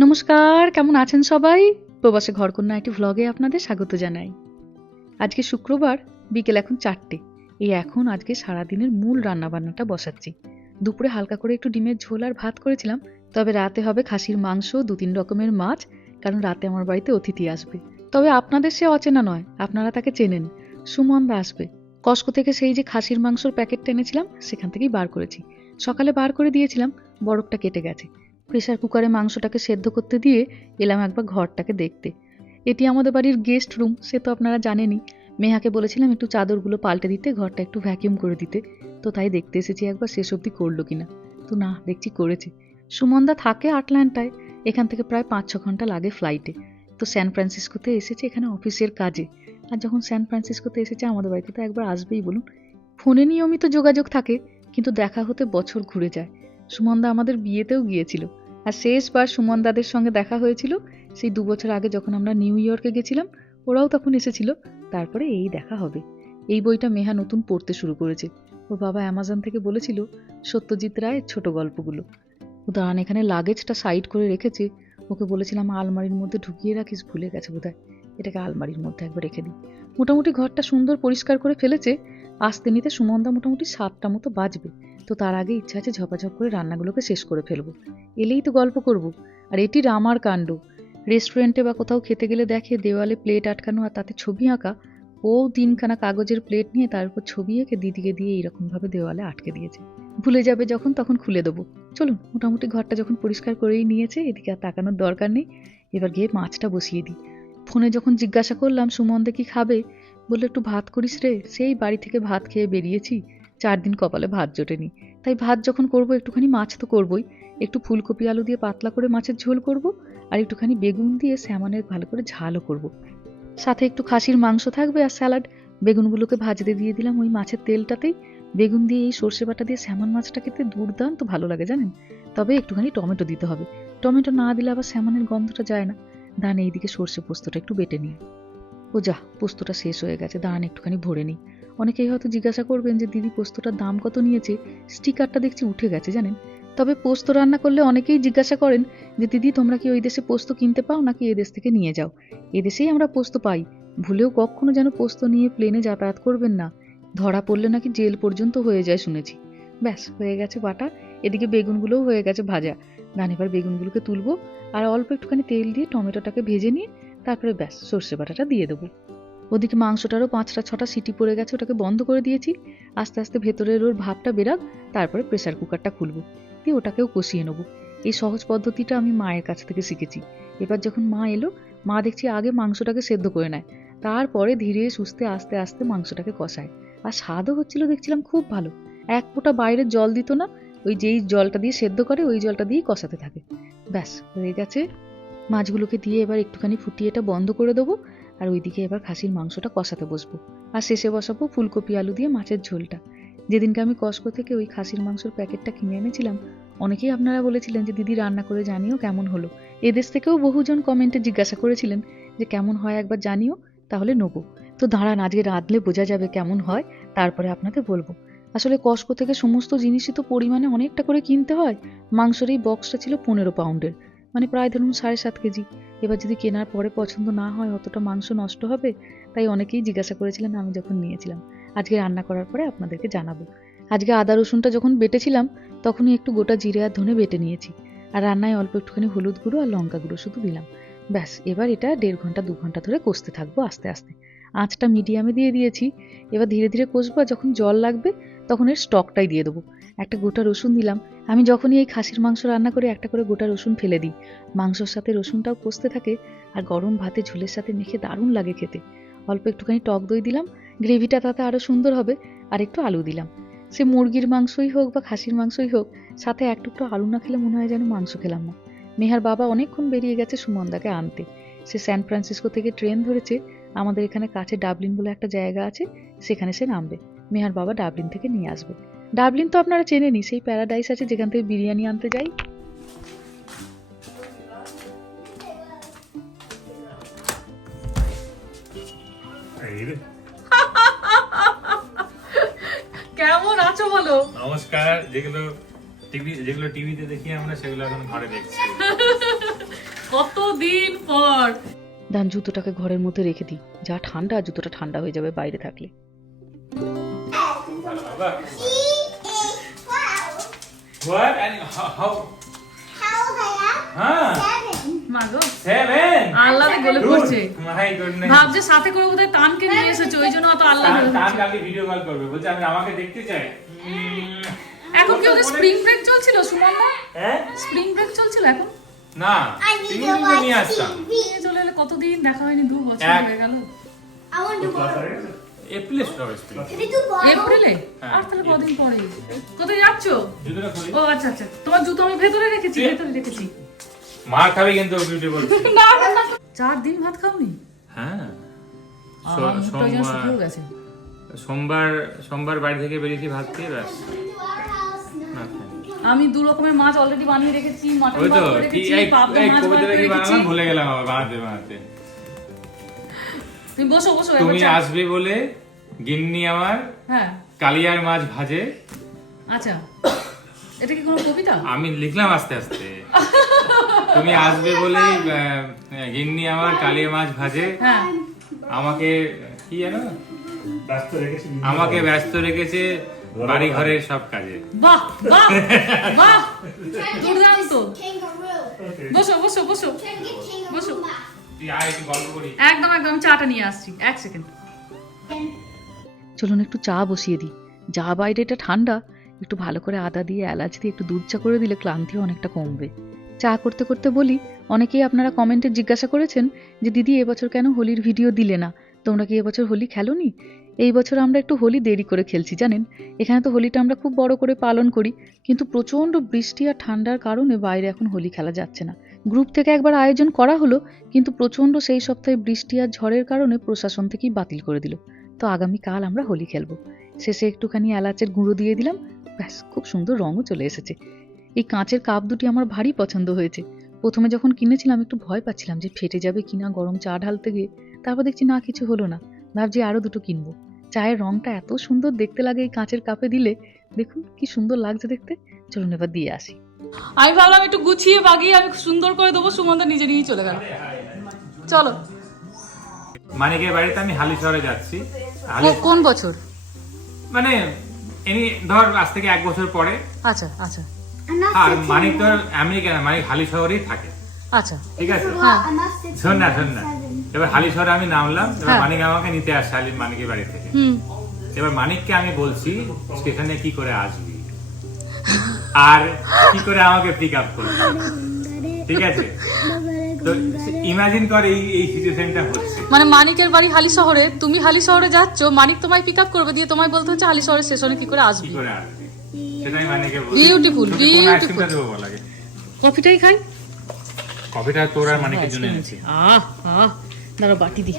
নমস্কার, কেমন আছেন সবাই? প্রবাসে ঘরকন্যা একটি ভ্লগে আপনাদের স্বাগত জানাই। আজকে শুক্রবার, বিকেল এখন চারটে। এই এখন আজকে সারাদিনের মূল রান্নাবান্নাটা বসাচ্ছি। দুপুরে হালকা করে একটু ডিমের ঝোল আর ভাত করেছিলাম, তবে রাতে হবে খাসির মাংস দু তিন রকমের মাছ, কারণ রাতে আমার বাড়িতে অতিথি আসবে। তবে আপনাদের সে অচেনা নয়, আপনারা তাকে চেনেন। সুমনদা আসবে। কস্কো থেকে সেই যে খাসির মাংসর প্যাকেটটা এনেছিলাম, সেখান থেকেই বার করেছি। সকালে বার করে দিয়েছিলাম, বরফটা কেটে গেছে। প্রেসার কুকারে মাংসটাকে সেদ্ধ করতে দিয়ে এলাম একবার ঘরটাকে দেখতে। এটি আমাদের বাড়ির গেস্ট রুম, সে তো আপনারা জানেনই। মেহাকে বলেছিলাম একটু চাদরগুলো পাল্টে দিতে, ঘরটা একটু ভ্যাকিউম করে দিতে। তো তাই দেখতে এসেছি একবার শেষ অবধি করল কিনা। তো না, দেখছি করেছে। সুমনদা থাকে আটল্যান্টায় এখান থেকে প্রায় পাঁচ ছ ঘণ্টা লাগে ফ্লাইটে তো স্যান ফ্রান্সিসকোতে এসেছে এখানে অফিসের কাজে। আর যখন স্যান ফ্রান্সিসকোতে এসেছে, আমাদের বাড়িতে তো একবার আসবেই বলুন। ফোনে নিয়মিত যোগাযোগ থাকে। কিন্তু দেখা হতে বছর ঘুরে যায়। সুমনদা আমাদের বিয়েতেও গিয়েছিল। আর শেষবার সুমনদাদের সঙ্গে দেখা হয়েছিল, সেই দু বছর আগে যখন আমরা নিউ ইয়র্কে গেছিলাম, ওরাও তখন এসেছিল। তারপরে এই দেখা হবে। এই বইটা মেহা নতুন পড়তে শুরু করেছে। ওর বাবা অ্যামাজন থেকে বলেছিল সত্যজিৎ রায়ের ছোট গল্পগুলো। দাঁড়ান এখানে লাগেজটা সাইড করে রেখেছে। ওকে বলেছিলাম, আলমারির মধ্যে ঢুকিয়ে রাখিস, ভুলে গেছে বোধহয়। এটাকে আলমারির মধ্যে একবার রেখে দিই। মোটামুটি ঘরটা সুন্দর পরিষ্কার করে ফেলেছে। আসতে নিতে সুমনদা মোটামুটি সাতটা মতো বাজবে। তো তার আগে ইচ্ছা আছে ঝপাঝপ করে রান্নাগুলোকে শেষ করে ফেলব। এলেই তো গল্প করব। আর এটি রামার কাণ্ড। রেস্টুরেন্টে বা কোথাও খেতে গেলে দেখে দেওয়ালে প্লেট আটকানো আর তাতে ছবি আঁকা, ও তিনখানা কাগজের প্লেট নিয়ে তার উপর ছবি এঁকে দিদিকে দিয়ে এইরকমভাবে দেওয়ালে আটকে দিয়েছে। ভুলে যাবে যখন, তখন খুলে দেবো। চলুন, মোটামুটি ঘরটা যখন পরিষ্কার করেই নিয়েছে, এদিকে আর তাকানোর দরকার নেই। এবার গিয়ে মাছটা বসিয়ে দিই। ফোনে যখন জিজ্ঞাসা করলাম, সুমনদে কি খাবে? বলল, একটু ভাত করিস রে? সেই বাড়ি থেকে ভাত খেয়ে বেরিয়েছি। চার দিন কপালে ভাত জোটেনি। তাই ভাত যখন করব, একটুখানি মাছ তো করবই। একটু ফুলকপি আলু দিয়ে পাতলা করে মাছের ঝোল করব আর একটুখানি বেগুন দিয়ে স্যামনের ভালো করে ঝালও করব। সাথে একটু খাসির মাংস থাকবে আর স্যালাড। বেগুনগুলোকে ভাজতে দিয়ে দিলাম ওই মাছের তেলটাতেই। বেগুন দিয়ে এই সর্ষে বাটা দিয়ে স্যামন মাছটা খেতে দুর্দান্ত ভালো লাগে জানেন? তবে একটুখানি টমেটো দিতে হবে। টমেটো না দিলে আবার স্যামনের গন্ধটা যায় না। দান, এইদিকে সর্ষে পোস্তটা একটু বেটে নিই ও যা, পোস্তটা শেষ হয়ে গেছে, দাঁড়ান একটুখানি ভরে নিই। অনেকেই হয়তো জিজ্ঞাসা করবেন যে, দিদি, পোস্তটার দাম কত নিয়েছে? স্টিকারটা দেখছি উঠে গেছে, জানেন? তবে পোস্ত রান্না করলে অনেকেই জিজ্ঞাসা করেন যে, দিদি, তোমরা কি ওই দেশে পোস্ত কিনতে পাও নাকি এদেশ থেকে নিয়ে যাও? এদেশেই আমরা পোস্ত পাই। ভুলেও কখনো যেন পোস্ত নিয়ে প্লেনে যাতায়াত করবেন না। ধরা পড়লে নাকি জেল পর্যন্ত হয়ে যায় শুনেছি। ব্যাস, হয়ে গেছে বাটা। এদিকে বেগুনগুলোও হয়ে গেছে ভাজা। দান, এবার বেগুনগুলোকে তুলবো। আর অল্প একটুখানি তেল দিয়ে টমেটোটাকে ভেজে নিয়ে তারপরে ব্যাস, সর্ষে বাটাটা দিয়ে দেবো। ওদিকে মাংসটারও পাঁচটা ছটা সিটি পড়ে গেছে, ওটাকে বন্ধ করে দিয়েছি। আস্তে আস্তে ভেতরের ওর ভাবটা বেরাক, তারপরে প্রেসার কুকারটা খুলবো। দিয়ে ওটাকেও কষিয়ে নেব। এই সহজ পদ্ধতিটা আমি মায়ের কাছ থেকে শিখেছি। এবার যখন মা এলো, মা দেখছি আগে মাংসটাকে সেদ্ধ করে নেয়। তারপরে ধীরে সুস্থে আস্তে আস্তে মাংসটাকে কষায়। আর স্বাদও হচ্ছিল দেখছিলাম খুব ভালো। এক ফোঁটা বাইরের জল দিত না, ওই যেই জলটা দিয়ে সেদ্ধ করে, ওই জলটা দিয়েই কষাতে থাকে। ব্যাস, হয়ে গেছে মাছগুলোকে দিয়ে এবার একটুখানি ফুটিয়ে এটা বন্ধ করে দেবো আর ওইদিকে এবার খাসির মাংসটা কষাতে বসবো। আর শেষে বসাবো ফুলকপি আলু দিয়ে মাছের ঝোলটা। যেদিনকে আমি কসকো থেকে ওই খাসির মাংসের প্যাকেটটা কিনে এনেছিলাম, অনেকেই আপনারা বলেছিলেন যে, দিদি, রান্না করে জানিও কেমন হলো? এদেশ থেকেও বহুজন কমেন্টে জিজ্ঞাসা করেছিলেন যে, কেমন হয় একবার জানিও, তাহলে নেব। তো দাঁড়ান, আজকে রাঁধলে বোঝা যাবে কেমন হয়, তারপরে আপনাকে বলব। আসলে কসকো থেকে সমস্ত জিনিসই তো পরিমাণে অনেকটা করে কিনতে হয়। মাংসের এই বক্সটা ছিল পনেরো পাউন্ডের মানে প্রায় ধরুন সাড়ে সাত কেজি। এবার যদি কেনার পরে পছন্দ না হয়, অতটা মাংস নষ্ট হবে, তাই অনেকেই জিজ্ঞাসা করেছিলেন, আমি যখন নিয়েছিলাম। আজকে রান্না করার পরে আপনাদেরকে জানাব। আজকে আদা, রসুনটা যখন বেটেছিলাম, তখনই একটু গোটা জিরে আর ধনে বেটে নিয়েছি। আর রান্নায় অল্প একটুখানি হলুদ গুঁড়ো আর লঙ্কা গুঁড়ো শুধু দিলাম। ব্যাস, এবার এটা দেড় ঘণ্টা, দু ঘণ্টা ধরে কষতে থাকব আস্তে আস্তে। আঁচটা মিডিয়ামে দিয়ে দিয়েছি। এবার ধীরে ধীরে কষবো, আর যখন জল লাগবে, তখন এর স্টকটাই দিয়ে দেবো। একটা গোটা রসুন দিলাম। আমি যখনই এই খাসির মাংস রান্না করে একটা করে গোটা রসুন ফেলে দিই। মাংসর সাথে রসুনটাও কষতে থাকে আর গরম ভাতে ঝোলের সাথে মেখে দারুণ লাগে খেতে। অল্প একটুখানি টক দই দিলাম, গ্রেভিটা তাতে আরও সুন্দর হবে, আর একটু আলু দিলাম। সে মুরগির মাংসই হোক বা খাসির মাংসই হোক, সাথে এক টুকরো আলু না খেলে মনে হয় যেন মাংস খেলাম না। মেহার বাবা অনেকক্ষণ বেরিয়ে গেছে সুমনদাকে আনতে। সে স্যান ফ্রান্সিসকো থেকে ট্রেন ধরেছে, আমাদের এখানে কাছে ডাবলিন বলে একটা জায়গা আছে, সেখানে সে নামবে। মেহার বাবা ডাবলিন থেকে নিয়ে আসবে। ডাবলিন তো আপনারা চেনেনি সেই প্যারাডাইস আছে যেখান থেকে বিরিয়ানি আনতে যাই। কেমন আছো বলো? নমস্কার যেগুলো টিভি যেগুলো টিভিতে দেখি আমরা সেগুলো এখন ঘরে দেখছি। কতদিন পর? দান জুতোটাকে ঘরের মধ্যে রেখে দিই। যা ঠান্ডা জুতোটা ঠান্ডা হয়ে যাবে বাইরে থাকলে। বাবা। What? And how? how? হ্যাঁ মাগো। সেভেন আল্লাহ গলে পড়ছে মাই গুডনেস ভাবছে সাথে করে বোধহয় তানকে নিয়ে এসেছে ওই জন্য অত আল্লাহ তার গলে তার পড়ছে। কালকে ভিডিও কল করবে বলছে আমি আমাকে দেখতে চাই। এখন কি ওদের স্প্রিং ব্রেক চলছিল সুমন হ্যাঁ? স্প্রিং ব্রেক চলছিল এখন? না তুমি নিয়ে আসতাম। চলে এলে কতদিন দেখা হয়নি দু বছর হয়ে গেল. এপ্রিলে শুরু হবে? এপ্রিলে হ্যাঁ। আর তাহলে কদিন পরে? কোথায় যাচ্ছ? ও আচ্ছা আচ্ছা। তোমার জুতো আমি ভেতরে রেখেছি ভেতরে রেখেছি। মার খাবে কিন্তু বিউটি বলছে। না না না। চার দিন ভাত খাওনি? হ্যাঁ। সোমবার বাড়ি থেকে বেরিয়েছি ভাত খেয়ে ব্যাস। আমি দু রকমের মাছ অলরেডি বানিয়ে রেখেছি মাটন পাবদা মাছ কবিতাটা বানিয়ে রেখেছি। ভুলে গেলাম আবার বানাতে বানাতে। তুমি বসো বসো তুমি আসবে বলে গিন্নি আমার হ্যাঁ। কালিয়ার মাছ ভাজে। আচ্ছা। এটা কি কোনো কবিতা? আমি লিখলাম আস্তে আস্তে। তুমি আসবে বলে গিন্নি আমার কালিয়া মাছ ভাজে। হ্যাঁ। আমাকে কি জানো ব্যস্ত রেখেছি আমাকে ব্যস্ত রেখেছে বাড়ি ঘরের সব কাজে। বাহ বাহ বাহ। দুর্দান্ত। Kangaroo. বসো বসো বসো। একদম একদম চাটা নিয়ে আসছি। এক সেকেন্ড চলুন একটু চা বসিয়ে দিই। যা বাইরে এটা ঠান্ডা। একটু ভালো করে আদা দিয়ে এলাচ দিয়ে একটু দুধ চা করে দিলে ক্লান্তিও অনেকটা কমবে। চা করতে করতে বলি অনেকেই আপনারা কমেন্টে জিজ্ঞাসা করেছেন যে দিদি এবছর কেন হোলির ভিডিও দিলে না? তোমরা কি এবছর হোলি খেলোনি? এই বছর আমরা একটু হোলি দেরি করে খেলছি, জানেন? এখানে তো হোলিটা আমরা খুব বড় করে পালন করি, কিন্তু প্রচণ্ড বৃষ্টি আর ঠান্ডার কারণে বাইরে এখন হোলি খেলা যাচ্ছে না। গ্রুপ থেকে একবার আয়োজন করা হলো, কিন্তু প্রচণ্ড সেই সপ্তাহে বৃষ্টি আর ঝড়ের কারণে প্রশাসন থেকেই বাতিল করে দিল। তো আগামীকাল আমরা হোলি খেলব। শেষে একটুখানি এলাচের গুঁড়ো দিয়ে দিলাম, ব্যাস, খুব সুন্দর রঙও চলে এসেছে। এই কাঁচের কাপ দুটি আমার ভারী পছন্দ হয়েছে। প্রথমে যখন কিনেছিলাম, একটু ভয় পাচ্ছিলাম যে ফেটে যাবে কিনা গরম চা ঢালতে গিয়ে, তারপর দেখছি না, কিছু হলো না। ভাবছি আরও দুটো কিনবো। চায়ের রংটা এত সুন্দর দেখতে লাগে এই কাঁচের কাপে দিলে। দেখুন কি সুন্দর লাগছে দেখতে। চলুন এবার দিয়ে আসি। আমি ভাবলাম একটু গুছিয়ে বাগিয়ে আমি সুন্দর করে দেবো সুমন্ত নিজে নিয়েই চলে গেল। চলো। মানিকের বাড়িতে আমি হালি শহরে যাচ্ছি। কোন বছর? মানে এনি ধর আজ থেকে এক বছর পরে। আচ্ছা আচ্ছা। আর six মানিক তো anymore. আমেরিকা মানিক হালি শহরেই থাকে। আচ্ছা। ঠিক আছে? শোন না শোন না এবার হালি শহরে আমি নামলাম। এবার হ্যাঁ। মানিক আমাকে নিতে আসছে হালি মানিকের বাড়ি থেকে এবার মানিককে আমি বলছি স্টেশনে কি করে আসবি? আর কি করে আমাকে পিক আপ করবি? ঠিক আছে? তো ইমাজিন কর এই এই সিচুয়েশনটা হচ্ছে। মানে মানিকের বাড়ি হালি শহরে তুমি হালি শহরে যাচ্ছ মানিক তোমায় পিক আপ করবে দিয়ে তোমায় বলতে হচ্ছে হালি শহরের স্টেশনে কি করে কি আসবি করে আসবি? সেটাই মানিকে বল আগে? কফিটাই খাই? কফিটা তোর আর মানিকের জন্য এনেছি। আহ আহ। দাঁড়া বাটি দি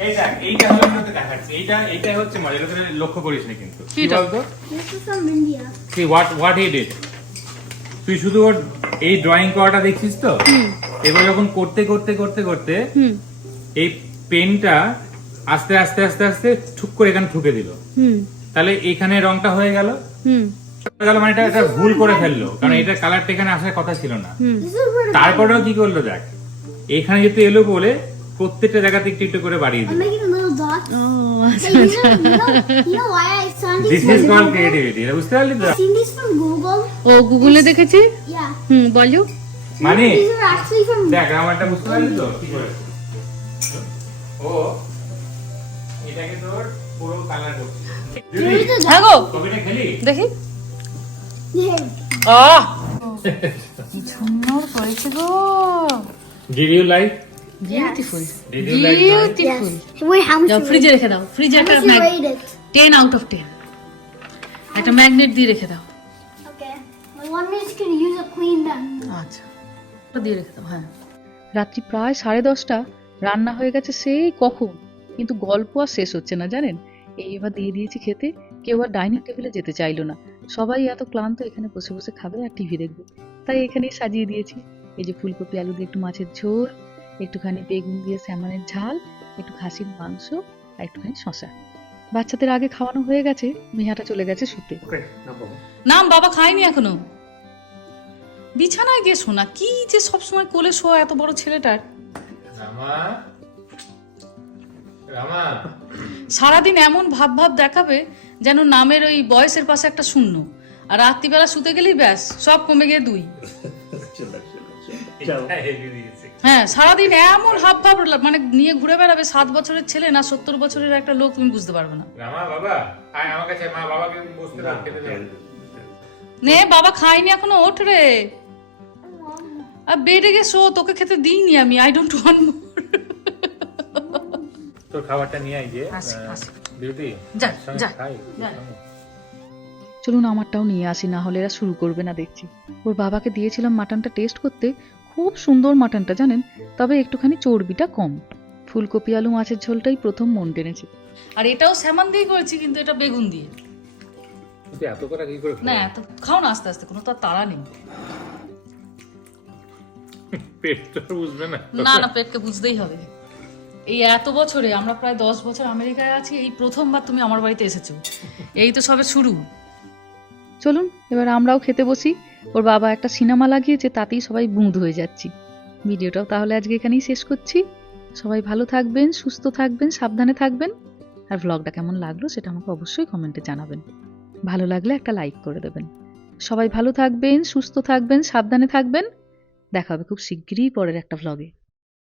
এই দেখ এইটা হলো তোকে দেখাচ্ছি এইটা এইটাই হচ্ছে মজা এটা লক্ষ্য করিস না কিন্তু। কি বলতো? This is from India. See what what he did তুই শুধু ওর এই ড্রয়িং করাটা দেখছিস তো? এবার যখন করতে করতে করতে করতে এই পেনটা আস্তে আস্তে আস্তে আস্তে ঠুক করে এখানে ঠুকে দিল। হুম। তাহলে এখানে রংটা হয়ে গেল। হুম। গেল মানে এটা একটা ভুল করে ফেলল কারণ এটা কালারটা এখানে আসার কথা ছিল না। তারপরেও কি করল দেখ এখানে যেহেতু এলো বলে প্রত্যেকটা জায়গাতে একটু একটু করে বাড়িয়ে দিস ইজ কল? ক্রিয়েটিভিটি বুঝতে পারলি তো I've seen these from Google. ও গুগলে দেখেছি. হুম বলো মানে দেখ আমারটা বুঝতে পারলি তো কি করে ও এটাকে তোর পুরো কালার করছে Here's the হ্যাঁ গো কবিটা খেলি দেখি. আহ সুন্দর করেছে গো Did you like বিউটিফুল যাও ফ্রিজে? রেখে দাও। ফ্রিজে একটা? টেন আউট অফ টেন একটা ম্যাগনেট দিয়ে রেখে দাও. আচ্ছা। দিয়ে রেখে দাও হ্যাঁ। রাত্রি প্রায় সাড়ে দশটা। রান্না হয়ে গেছে সেই কখন? কিন্তু গল্প আর শেষ হচ্ছে না জানেন? এই এবার দিয়ে দিয়েছি খেতে। কেউ আর ডাইনিং টেবিলে যেতে চাইলো না। সবাই এত ক্লান্ত এখানে বসে বসে খাবে আর টিভি দেখবে। তাই এখানেই সাজিয়ে দিয়েছি। এই যে ফুলকপি আলু দিয়ে একটু মাছের ঝোল। একটুখানি বেগুন দিয়ে স্যামনের ঝাল একটু খাসির মাংস আর একটুখানি শশা বাচ্চাদের আগে খাওয়ানো হয়ে গেছে মিহাটা চলে গেছে শুতে. নাম বাবা। খায়নি এখনও? বিছানায় গিয়ে শোনা কি যে সবসময় কোলে শোয়া এত বড় ছেলেটার? সারাদিন এমন ভাব ভাব দেখাবে যেন নামের ওই বয়সের পাশে একটা শূন্য। আর রাত্রিবেলা শুতে গেলেই ব্যাস সব কমে গিয়ে দুই। হ্যাঁ সারাদিন এমন হাব ভাব মানে নিয়ে ঘুরে বেড়াবে সাত বছরের ছেলে না সত্তর বছরের একটা লোক তুমি বুঝতে পারবে না। রামা বাবা আয় আমার কাছে মা বাবাকে বসতে দাও নে বাবা খাইনি এখনও ওঠ রে। আর বেডে শো তোকে খেতে দিইনি আমি আই ডোন্ট ওয়ান্ট তোর খাবারটা নিয়ে আই গিয়ে। বিউটি যা, যা। চলুন আমারটাও নিয়ে আসি না হলে এরা শুরু করবে না দেখছি। ওর বাবাকে দিয়েছিলাম মাটনটা টেস্ট করতে খুব সুন্দর মাটনটা জানেন? তবে একটুখানি চর্বিটা কম। ফুলকপি আলু মাছের ঝোলটাই প্রথম মন টেনেছে। আর এটাও স্যামান দিয়ে করেছি কিন্তু এটা বেগুন দিয়ে। এত করে কি করে না এত খাও না আস্তে আস্তে কোনো তো তাড়া নেই। বুঝবে না। না না পেটকে বুঝতেই হবে। এই এত বছরে আমরা প্রায় দশ বছর আমেরিকায় আছি এই প্রথমবার তুমি আমার বাড়িতে এসেছ। এই তো সবে শুরু। চলুন, এবার আমরাও খেতে বসি। ওর বাবা একটা সিনেমা লাগিয়েছে তাতেই সবাই বুঁদ হয়ে যাচ্ছি। ভিডিওটাও তাহলে আজকে এখানেই শেষ করছি। সবাই ভালো থাকবেন, সুস্থ থাকবেন, সাবধানে থাকবেন। আর ব্লগটা কেমন লাগল সেটা আমাকে অবশ্যই কমেন্টে জানাবেন। ভালো লাগলে একটা লাইক করে দেবেন। সবাই ভালো থাকবেন, সুস্থ থাকবেন, সাবধানে থাকবেন। দেখা হবে খুব শিগগিরই পরের একটা ভ্লগে